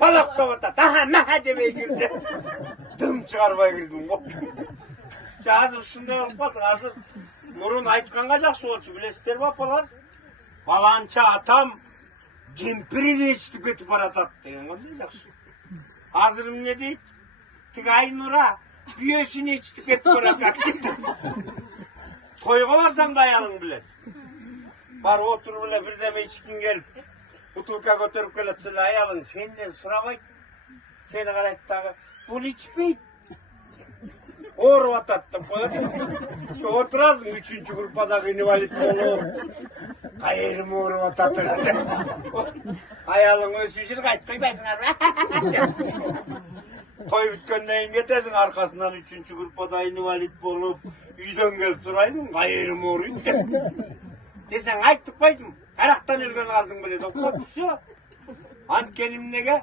Balaqtап ата, maha demey girdi. Dım çıkarmaya girdim. Hazır ушундай болуп калды. Hazır murun ayтканга жакшы болчу. Билесиздерби апалар? Баланча атам кемпирин ээрчитип кетип баратат деген кандай жакшы. Hazır эмне дейт? Тиги Айнура бүйөсүн ээрчитип кетип баратат. Тойго барсаң да аялың билет. Бар отуруп эле бирдеме ичкиң келип, бутылка көтөрүп келет эле аялың сенден сурабайт. Сени карайт дагы, бул ичпейт. Ооруп атат деп коет. Отурасың 3-чү группадагы инвалид болуп. Кайрым ооруп атат деп. Аялың өсүп жүр кайт койбайсыңарбы? Той бүткөндөн кийин кетесиң аркасынан 3-чү группада инвалид болуп, үйдөн келип сурайсың, кайрым ооруйт деп. Десең айтып койдум. Арактан өлгөн калдың беле деп. Все. Анткени эмнеге?